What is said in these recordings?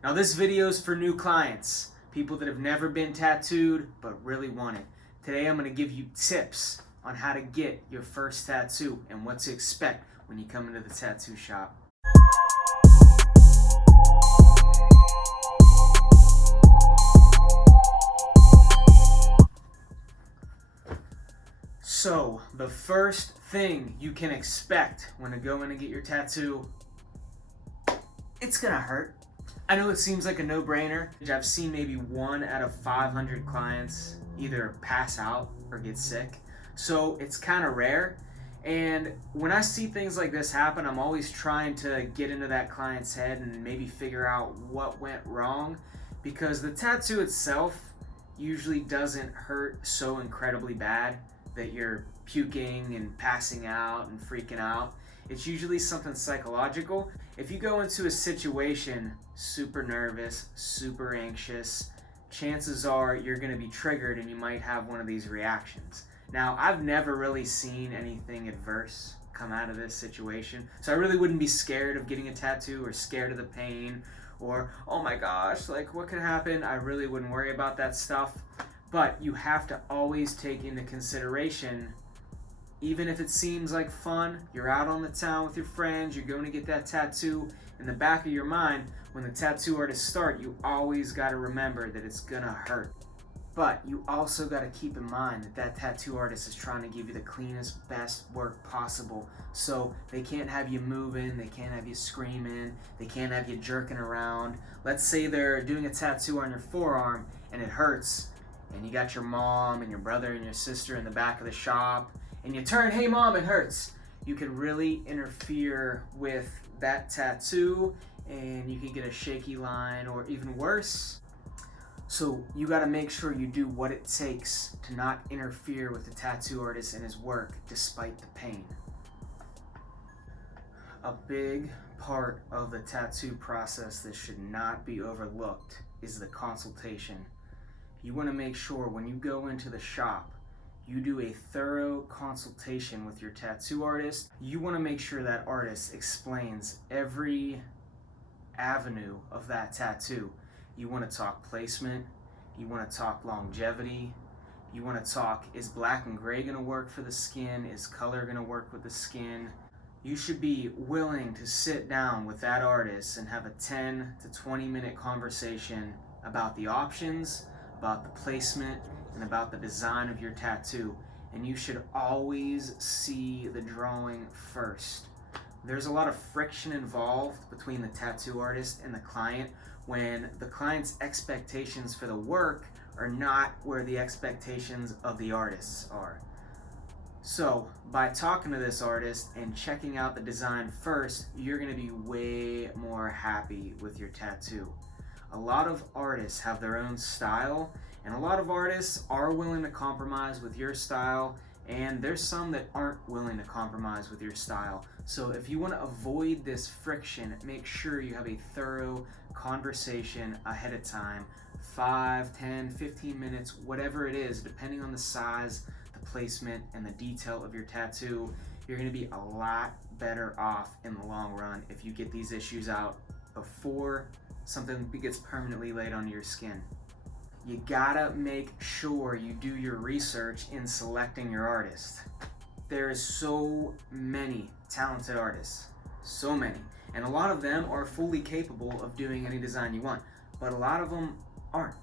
Now this video is for new clients, people that have never been tattooed but really want it. Today I'm going to give you tips on how to get your first tattoo and what to expect when you come into the tattoo shop. So, the first thing you can expect when you go in and get your tattoo, it's gonna hurt. I know it seems like a no-brainer. I've seen maybe 1 out of 500 clients either pass out or get sick. So it's kind of rare. And when I see things like this happen, I'm always trying to get into that client's head and maybe figure out what went wrong, because the tattoo itself usually doesn't hurt so incredibly bad that you're puking and passing out and freaking out. It's usually something psychological. If you go into a situation super nervous, super anxious, chances are you're going to be triggered and you might have one of these reactions. Now, I've never really seen anything adverse come out of this situation, so I really wouldn't be scared of getting a tattoo or scared of the pain or, oh my gosh, like what could happen? I really wouldn't worry about that stuff. But you have to always take into consideration, even if it seems like fun, you're out on the town with your friends, you're going to get that tattoo, in the back of your mind, when the tattoo artists start, you always got to remember that it's going to hurt. But you also got to keep in mind that that tattoo artist is trying to give you the cleanest, best work possible. So they can't have you moving, they can't have you screaming, they can't have you jerking around. Let's say they're doing a tattoo on your forearm and it hurts, and you got your mom and your brother and your sister in the back of the shop, and you turn, hey mom, it hurts. You could really interfere with that tattoo, and you could get a shaky line, or even worse. So you got to make sure you do what it takes to not interfere with the tattoo artist and his work despite the pain. A big part of the tattoo process that should not be overlooked is the consultation. You want to make sure when you go into the shop, you do a thorough consultation with your tattoo artist. You want to make sure that artist explains every avenue of that tattoo. You want to talk placement, you want to talk longevity, you want to talk, is black and gray going to work for the skin, is color going to work with the skin. You should be willing to sit down with that artist and have a 10 to 20 minute conversation about the options, about the placement, and about the design of your tattoo. And you should always see the drawing first. There's a lot of friction involved between the tattoo artist and the client when the client's expectations for the work are not where the expectations of the artists are. So by talking to this artist and checking out the design first, you're going to be way more happy with your tattoo. A lot of artists have their own style, and a lot of artists are willing to compromise with your style, and there's some that aren't willing to compromise with your style. So if you want to avoid this friction, make sure you have a thorough conversation ahead of time, 5, 10, 15 minutes, whatever it is, depending on the size, the placement, and the detail of your tattoo. You're going to be a lot better off in the long run if you get these issues out before something gets permanently laid onto your skin. You gotta make sure you do your research in selecting your artist. There is so many talented artists, so many, and a lot of them are fully capable of doing any design you want, but a lot of them aren't.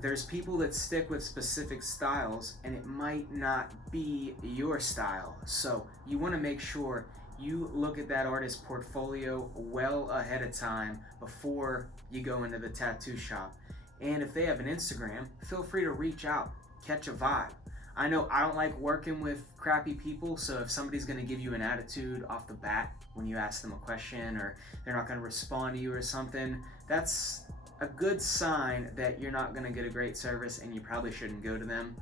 There's people that stick with specific styles and it might not be your style. So you want to make sure you look at that artist's portfolio well ahead of time before you go into the tattoo shop. And if they have an Instagram, feel free to reach out, catch a vibe. I know I don't like working with crappy people, so if somebody's going to give you an attitude off the bat when you ask them a question, or they're not going to respond to you or something, that's a good sign that you're not going to get a great service and you probably shouldn't go to them.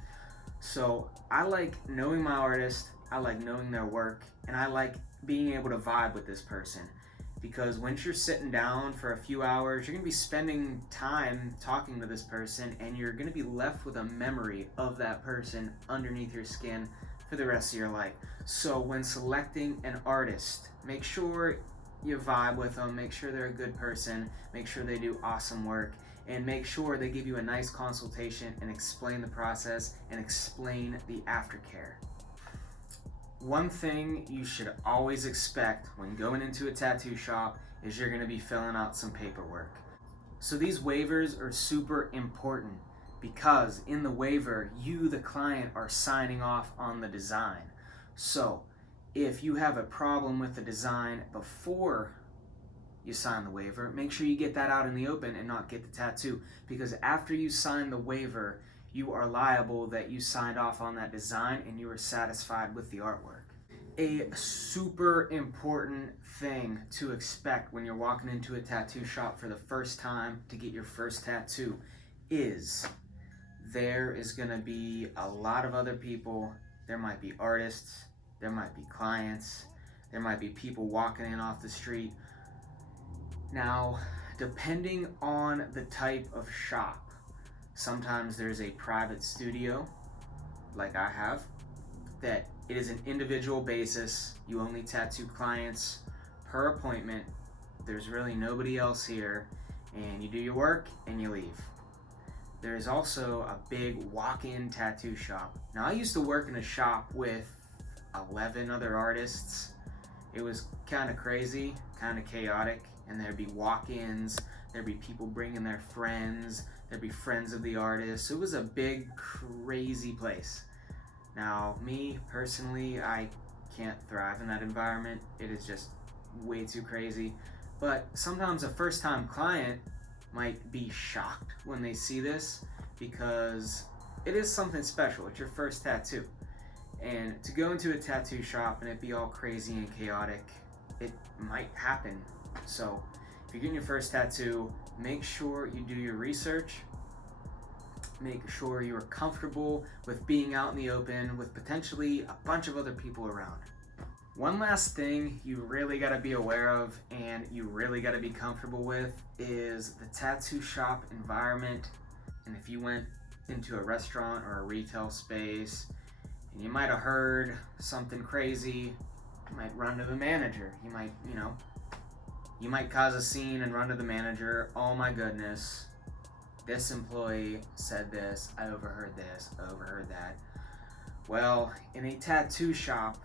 So I like knowing my artist, I like knowing their work, and I like being able to vibe with this person. Because once you're sitting down for a few hours, you're going to be spending time talking to this person, and you're going to be left with a memory of that person underneath your skin for the rest of your life. So when selecting an artist, make sure you vibe with them, make sure they're a good person, make sure they do awesome work, and make sure they give you a nice consultation and explain the process and explain the aftercare. One thing you should always expect when going into a tattoo shop is you're going to be filling out some paperwork. So these waivers are super important because in the waiver, you, the client, are signing off on the design. So if you have a problem with the design before you sign the waiver, make sure you get that out in the open and not get the tattoo, because after you sign the waiver, you are liable that you signed off on that design and you were satisfied with the artwork. A super important thing to expect when you're walking into a tattoo shop for the first time to get your first tattoo is there is going to be a lot of other people. There might be artists, there might be clients, there might be people walking in off the street. Now, depending on the type of shop, sometimes there's a private studio, like I have, that it is an individual basis. You only tattoo clients per appointment. There's really nobody else here, and you do your work and you leave. There's also a big walk-in tattoo shop. Now, I used to work in a shop with 11 other artists. It was kind of crazy, kind of chaotic, and there'd be walk-ins, there'd be people bringing their friends, there'd be friends of the artist. It was a big, crazy place. Now, me, personally, I can't thrive in that environment. It is just way too crazy. But sometimes a first-time client might be shocked when they see this because it is something special. It's your first tattoo. And to go into a tattoo shop and it be all crazy and chaotic, it might happen. So if you're getting your first tattoo, make sure you do your research. Make sure you're comfortable with being out in the open with potentially a bunch of other people around. One last thing you really got to be aware of and you really got to be comfortable with is the tattoo shop environment. And if you went into a restaurant or a retail space and you might have heard something crazy, you might run to the manager. You might cause a scene and run to the manager. Oh my goodness, this employee said this, I overheard that. Well, in a tattoo shop,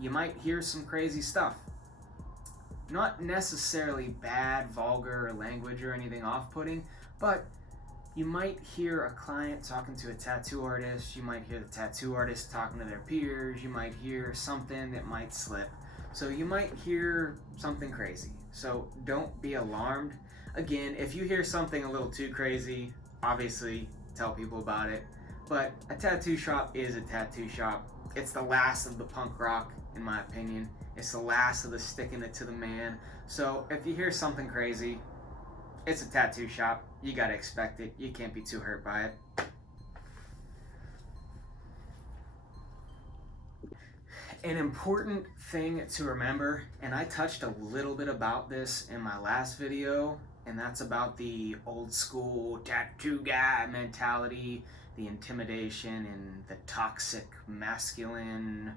you might hear some crazy stuff. Not necessarily bad, vulgar language or anything off-putting, but you might hear a client talking to a tattoo artist, you might hear the tattoo artist talking to their peers, you might hear something that might slip. So you might hear something crazy. So don't be alarmed. Again, if you hear something a little too crazy, obviously tell people about it. But a tattoo shop is a tattoo shop. It's the last of the punk rock, in my opinion. It's the last of the sticking it to the man. So if you hear something crazy, it's a tattoo shop. You gotta expect it. You can't be too hurt by it. An important thing to remember, and I touched a little bit about this in my last video, and that's about the old school tattoo guy mentality, the intimidation and the toxic masculine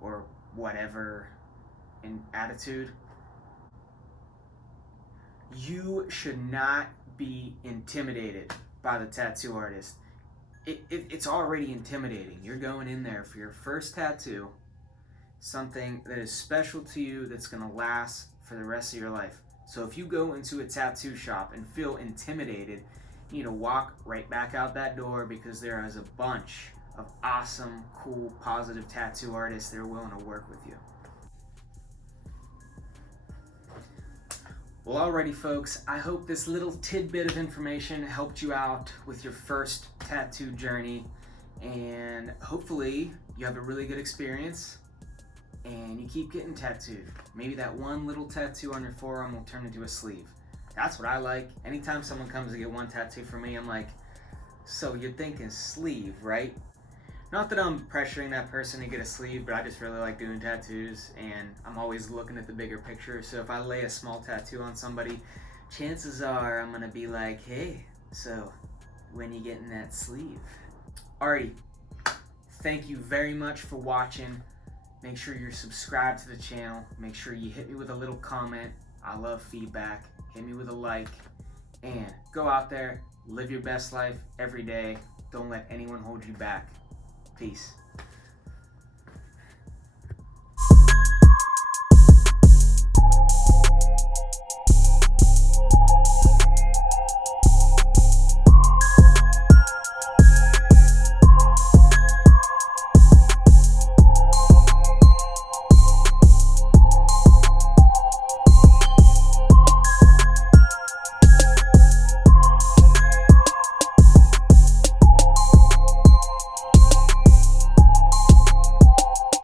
or whatever in attitude. You should not be intimidated by the tattoo artist. It's already intimidating. You're going in there for your first tattoo, something that is special to you that's going to last for the rest of your life. So if you go into a tattoo shop and feel intimidated, you need to walk right back out that door, because there is a bunch of awesome, cool, positive tattoo artists that are willing to work with you. Well, alrighty folks, I hope this little tidbit of information helped you out with your first tattoo journey, and hopefully you have a really good experience and you keep getting tattooed. Maybe that one little tattoo on your forearm will turn into a sleeve. That's what I like. Anytime someone comes to get one tattoo from me, I'm like, so you're thinking sleeve, right? Not that I'm pressuring that person to get a sleeve, but I just really like doing tattoos, and I'm always looking at the bigger picture. So if I lay a small tattoo on somebody, chances are I'm gonna be like, hey, so when you getting that sleeve? Alrighty, thank you very much for watching. Make sure you're subscribed to the channel. Make sure you hit me with a little comment. I love feedback. Hit me with a like. And go out there, live your best life every day. Don't let anyone hold you back. Peace.